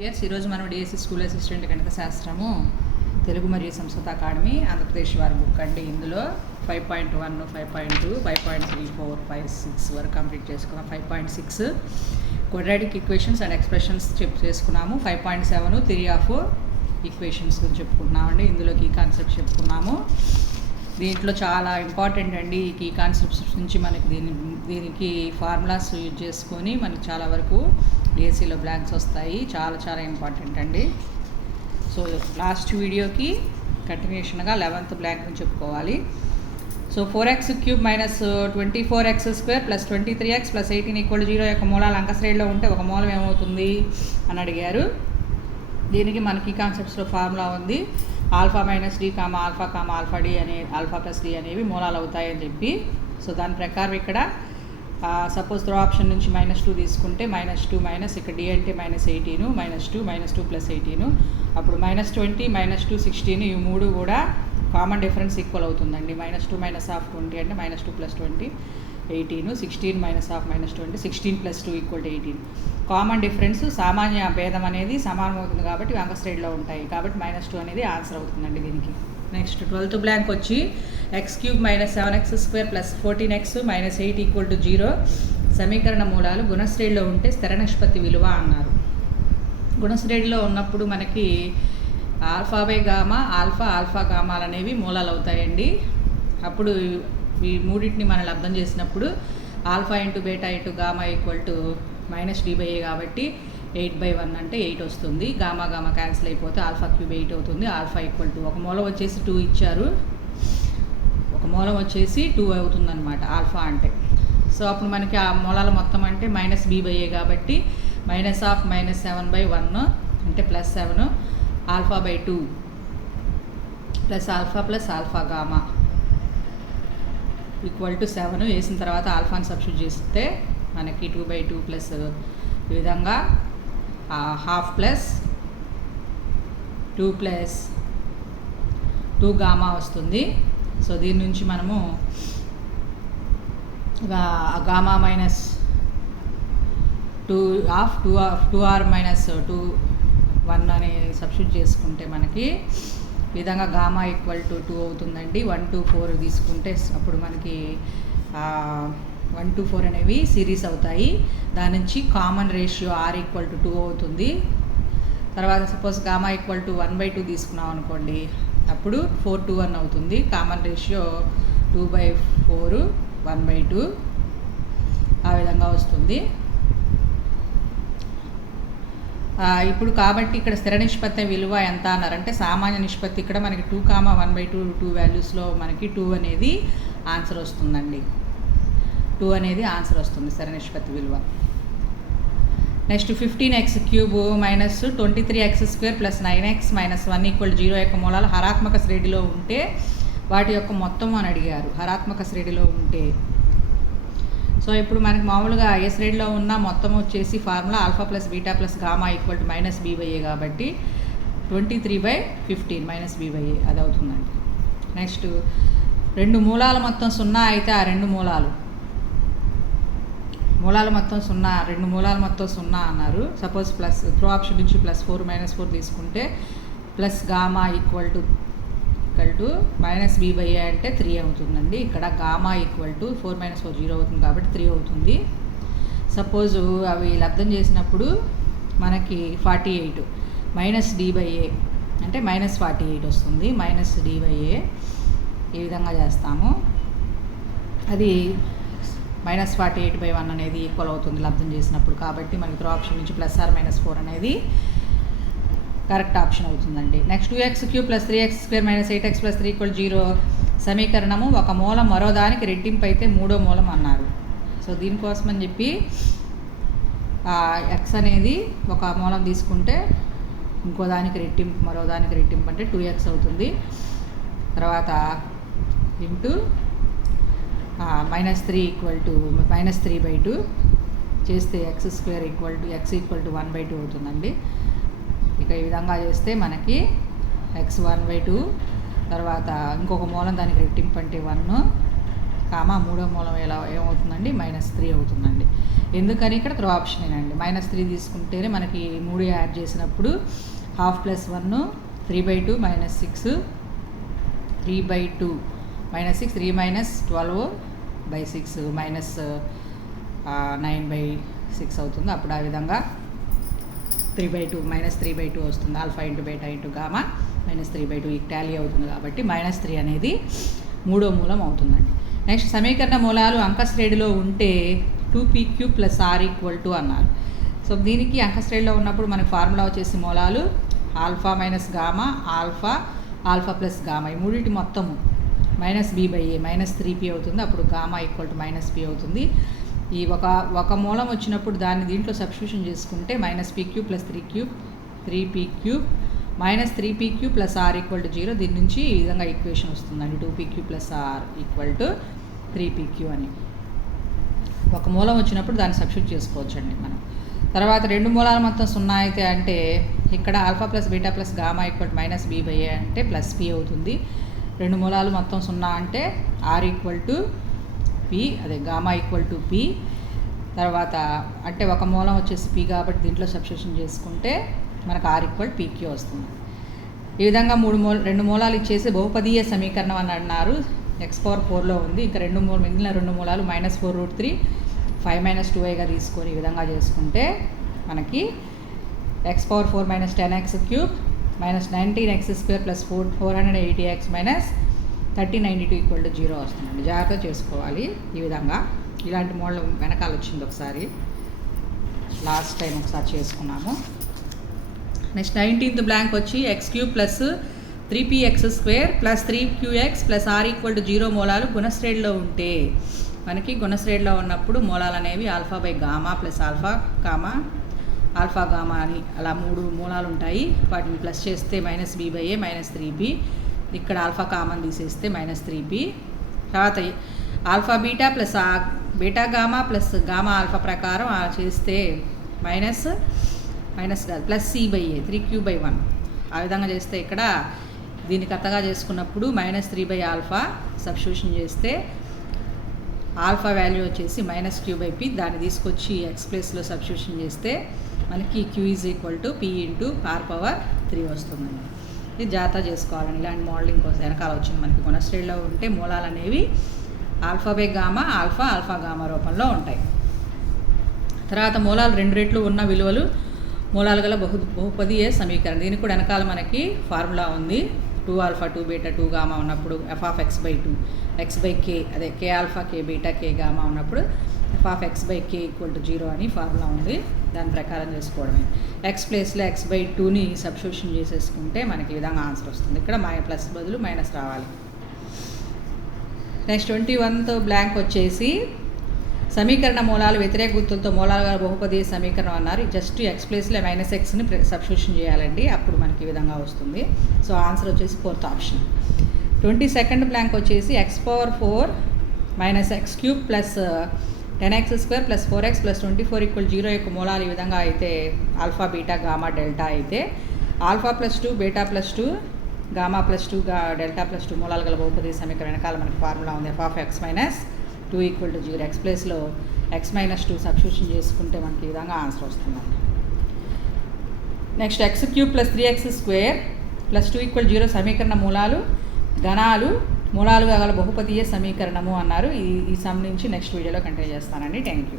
Years ఈరోజు మనం DSC school assistant గణిత శాస్త్రము తెలుగు మరియు సంస్కృత అకాడమీ ఆంధ్రప్రదేశ్ వారి బుక్ అండి. ఇందులో 5.1, 5.2, 5.3, 4, 5, 6 వరకు కంప్లీట్ చేసుకున్నాం. 5.6 క్వాడ్రాటిక్ ఈక్వేషన్స్ అండ్ ఎక్స్ప్రెషన్స్ చేసుకున్నాము. 5.7 థియరీ ఆఫ్ ఈక్వేషన్స్ గురించి చెప్పుకుంటున్నామండి. ఇందులో కీ కాన్సెప్ట్స్ చెప్పుకున్నాము. దీంట్లో చాలా ఇంపార్టెంట్ అండి. ఈ కీ కాన్సెప్ట్స్ నుంచి మనకి దీనికి ఫార్ములాస్ యూజ్ చేసుకొని మనకి చాలా వరకు డిఎస్సిలో బ్లాంక్స్ వస్తాయి. చాలా చాలా ఇంపార్టెంట్ అండి. సో లాస్ట్ వీడియోకి కంటిన్యూషన్గా 11th బ్లాంక్ నుంచి చెప్పుకోవాలి. So 4x³ minus 24x² plus 23x plus 18 = 0 యొక్క మూలాలు అంకశ్రేణిలో ఉంటే ఒక మూలం ఏమవుతుంది అని అడిగారు. దీనికి మనకి కాన్సెప్ట్స్లో ఫార్ములా ఉంది. Alpha minus D comma alpha comma alpha D అనే ఆల్ఫా ప్లస్ డి అనేవి మూలాలు అవుతాయని చెప్పి, సో దాని ప్రకారం ఇక్కడ సపోజ్ త్రో ఆప్షన్ నుంచి -2 తీసుకుంటే -2 మైనస్ ఇక్కడ డి అంటే -18, -2 ప్లస్ 18, అప్పుడు -20 -2 16 ఈ మూడు కూడా కామన్ డిఫరెన్స్ ఈక్వల్ అవుతుందండి. -2 మైనస్ హాఫ్ 20 అంటే -2 plus 20 18, 16 minus half -20 16 plus 2 = 18. Common difference సామాన్య భేదం అనేది సమానం అవుతుంది కాబట్టి అంకశ్రేణిలో ఉంటాయి కాబట్టి -2 అనేది ఆన్సర్ అవుతుందండి దీనికి. నెక్స్ట్ 12th బ్లాంక్ వచ్చి x³ minus 7x² plus 14x minus 8 = 0 సమీకరణ మూలాలు గుణశ్రేణిలో ఉంటే స్థిర నిష్పత్తి విలువ అన్నారు. గుణశ్రేణిలో ఉన్నప్పుడు మనకి ఆల్ఫా బై గామా ఆల్ఫా గామాలు అనేవి మూలాలు అవుతాయండి. అప్పుడు ఈ మూడింటిని మనం అర్థం చేసినప్పుడు alpha into beta into gamma = -d/a కాబట్టి 8/1 అంటే 8 వస్తుంది. గామా క్యాన్సిల్ అయిపోతే α³ 8 అవుతుంది. ఆల్ఫా = ఒక మూలం వచ్చేసి 2 ఇచ్చారు, ఒక మూలం వచ్చేసి 2 అవుతుందన్నమాట ఆల్ఫా అంటే. సో అప్పుడు మనకి ఆ మూలాల మొత్తం అంటే -b/a కాబట్టి -7/1 అంటే +7 α/2 ప్లస్ ఆల్ఫా గామా =7 వేసిన తర్వాత ఆల్ఫాని సబ్స్టిట్యూట్ చేస్తే మనకి 2/2 ప్లస్ ఈ విధంగా ½ ప్లస్ 2 ప్లస్ 2 గామా వస్తుంది. సో దీని నుంచి మనము గామా మైనస్ 2r మైనస్ 1 అని సబ్స్టిట్యూట్ చేసుకుంటే మనకి ఈ విధంగా గామా = 2 అవుతుందండి. 1 to 4 తీసుకుంటే అప్పుడు మనకి 1 to 4 అనేవి సిరీస్ అవుతాయి. దాని నుంచి కామన్ రేషియో r = 2 అవుతుంది. తర్వాత సపోజ్ గామా = 1/2 తీసుకున్నాం అనుకోండి, అప్పుడు 4 to 1 అవుతుంది. కామన్ రేషియో 2/4 1/2 ఆ విధంగా వస్తుంది. ఇప్పుడు కాబట్టి ఇక్కడ స్థిర నిష్పత్తి విలువ ఎంత అన్నారంటే సామాన్య నిష్పత్తి ఇక్కడ మనకి 2, 1/2 2 వాల్యూస్లో మనకి 2 అనేది ఆన్సర్ వస్తుందండి. 2 అనేది ఆన్సర్ వస్తుంది స్థిర నిష్పత్తి విలువ. Next 15x³ minus 23x² plus 9x minus 1 = 0 యొక్క మూలాలు హరాత్మక శ్రేణిలో ఉంటే వాటి యొక్క మొత్తం అని అడిగారు. హరాత్మక శ్రేణిలో ఉంటే సో ఇప్పుడు మనకి మామూలుగా ఏ శ్రేణిలో ఉన్న మొత్తం వచ్చేసి formula alpha plus beta plus gamma = -b/a కాబట్టి 23/15 -b/a అది అవుతుందండి. నెక్స్ట్ 2 మూలాల మొత్తం 0 అయితే ఆ 2 మూలాల మొత్తం 0, 2 మూలాల మొత్తం 0 అన్నారు. సపోజ్ ప్లస్ త్రో ఆప్షన్ నుంచి +4 -4 తీసుకుంటే ప్లస్ గామా = -b/a అంటే 3 అవుతుందండి. ఇక్కడ గామా = 4 - 4 0 అవుతుంది కాబట్టి 3 అవుతుంది. సపోజు అవి లబ్ధం చేసినప్పుడు మనకి 48 -d/a అంటే -48 వస్తుంది. -d/a ఈ విధంగా చేస్తాము. అది -48/1 అనేది ఈక్వల్ అవుతుంది లబ్ధం చేసినప్పుడు. కాబట్టి మనకి త్రో ఆప్షన్ నుంచి +or-4 అనేది కరెక్ట్ ఆప్షన్ అవుతుందండి. Next 2x³ plus 3x² minus 8x plus 3 = 0 సమీకరణము ఒక మూలం మరో దానికి రెట్టింపు అయితే మూడో మూలం అన్నారు. సో దీనికోసం అని చెప్పి x అనేది ఒక మూలం తీసుకుంటే ఇంకో దానికి రెట్టింపు మరో దానికి రెట్టింపు అంటే 2x అవుతుంది. తర్వాత ఇంటూ -3 = -3/2 చేస్తే x = 1/2 అవుతుందండి. ఇక ఈ విధంగా చేస్తే మనకి x 1/2 తర్వాత ఇంకొక మూలం దానికి రెట్టింపు అంటే 1 కామా మూడో మూలం ఎలా ఏమవుతుందండి -3 అవుతుందండి. ఎందుకని ఇక్కడ త్రో ఆప్షనేనండి. -3 తీసుకుంటేనే మనకి 3 యాడ్ చేసినప్పుడు 12 + 1 3/2 -6 3/2 -6 3 -12/6 -9/6 అవుతుంది. అప్పుడు ఆ విధంగా 3/2 -3/2 వస్తుంది. Alpha into beta into gamma -3/2 ఈ టాలీ అవుతుంది కాబట్టి -3 అనేది మూడో మూలం అవుతుందండి. నెక్స్ట్ సమీకరణ మూలాలు అంక శ్రేణిలో ఉంటే 2p³ + r = అన్నారు. సో దీనికి అంక శ్రేణిలో ఉన్నప్పుడు మనకి ఫార్ములా వచ్చేసి మూలాలు alpha minus gamma alpha plus gamma ఈ మూడింటి మొత్తము -b/a -3p అవుతుంది. అప్పుడు గామా = -p అవుతుంది. ఈ ఒక మూలం వచ్చినప్పుడు దాన్ని దీంట్లో సబ్స్టిట్యూషన్ చేసుకుంటే -p³ + 3p³ -3p³ + r = 0. దీని నుంచి ఈ విధంగా ఈక్వేషన్ వస్తుందండి. 2p³ + r = 3p³ అని ఒక మూలం వచ్చినప్పుడు దాన్ని సబ్స్టిట్యూట్ చేసుకోవచ్చండి మనం. తర్వాత రెండు మూలాలు మొత్తం 0 అయితే అంటే ఇక్కడ alpha plus beta plus gamma = -b/a అంటే +p అవుతుంది. రెండు మూలాలు మొత్తం 0 అంటే r = p, అదే గామా = p. తర్వాత అంటే ఒక మూలం వచ్చేసి p కాబట్టి దీంట్లో సబ్స్టిట్యూషన్ చేసుకుంటే మనకు r = pq వస్తుంది. ఈ విధంగా రెండు మూలాలు ఇచ్చేసి బహుపదీయ సమీకరణం అని అన్నారు. x⁴లో ఉంది. ఇంకా మిగిలిన రెండు మూలాలు -4√3 5 - 2iగా తీసుకొని ఈ విధంగా చేసుకుంటే మనకి x⁴ - 10x³ -19x² + 480x - 1392 = 0 వస్తుందండి. జాగ్రత్త చేసుకోవాలి. ఈ విధంగా ఇలాంటి మోడల్ వెనకాల వచ్చింది, ఒకసారి లాస్ట్ టైం ఒకసారి చేసుకున్నాము. నెక్స్ట్ 19th బ్లాంక్ వచ్చి x³ + 3px² + 3qx + r = 0 మూలాలు గుణశ్రేణిలో ఉంటే మనకి గుణశ్రేణిలో ఉన్నప్పుడు మూలాలు అనేవి α/గామా + ఆల్ఫా గామా అని అలా 3 మూలాలు ఉంటాయి. వాటిని ప్లస్ చేస్తే -b/a -3p. ఇక్కడ ఆల్ఫా కామన్ తీసేస్తే -3p. తర్వాత alpha beta plus beta gamma plus gamma alpha ప్రకారం చేస్తే +c/a 3q/1 ఆ విధంగా చేస్తే ఇక్కడ దీన్ని కథగా చేసుకున్నప్పుడు -3/α సబ్స్టిట్యూషన్ చేస్తే ఆల్ఫా వాల్యూ వచ్చేసి -q/p. దాన్ని తీసుకొచ్చి x ప్లేస్లో సబ్స్టిట్యూషన్ చేస్తే మనకి q = p × r⁴ వస్తుందండి. ఇది జాగ్రత్త చేసుకోవాలండి. ఇలాంటి మోడలింగ్ కోసం వెనకాల వచ్చింది. మనకి గుణశ్రేణిలో ఉంటే మూలాలు అనేవి ఆల్ఫా/గామా ఆల్ఫా గామా రూపంలో ఉంటాయి. తర్వాత మూలాలు 2 రెట్లు ఉన్న విలువలు మూలాలు గల బహుపదీయ సమీకరణం. దీనికి కూడా వెనకాల మనకి ఫార్ములా ఉంది. 2α 2β 2γ ఉన్నప్పుడు f(x/2) x/k అదే kα kβ kγ ఉన్నప్పుడు f(x/k = 0 అని ఫార్ములా ఉంది. దాని ప్రకారం చేసుకోవడమే. x ప్లేస్లో x/2ని సబ్స్టిట్యూషన్ చేసేసుకుంటే మనకి ఈ విధంగా ఆన్సర్ వస్తుంది. ఇక్కడ ప్లస్ బదులు మైనస్ రావాలి. నెక్స్ట్ 21th బ్లాంక్ వచ్చేసి సమీకరణ మూలాలు వ్యతిరేక గుర్తులతో మూలాల బహుపదీయ సమీకరణం అన్నారు. జస్ట్ x ప్లేస్లో -xని సబ్స్టిట్యూషన్ చేయాలండి. అప్పుడు మనకి ఈ విధంగా వస్తుంది. సో ఆన్సర్ వచ్చేసి 4th ఆప్షన్. 22nd బ్లాంక్ వచ్చేసి x⁴ - x³ + 10x² + 4x + 24 = 0 యొక్క మూలాలు ఈ విధంగా అయితే ఆల్ఫా బీటా గామా డెల్టా అయితే ఆల్ఫా + 2 బీటా + 2 గామా + 2 డెల్టా + 2 మూలాలు గల బహుపదీయ సమీకరణం వెనకాల మనకి ఫార్ములా ఉంది. f(x - 2 = 0 x ప్లేస్లో x - 2 సబ్స్టిట్యూషన్ చేసుకుంటే మనకి ఈ విధంగా ఆన్సర్ వస్తుందండి. నెక్స్ట్ x³ + 3x² + 2 = 0 సమీకరణ మూలాలు గణాలు మూలాలుగా గల బహుపదీయ సమీకరణము అన్నారు. ఈ సమ్ నుంచి నెక్స్ట్ వీడియోలో కంటిన్యూ చేస్తానండి. Thank you.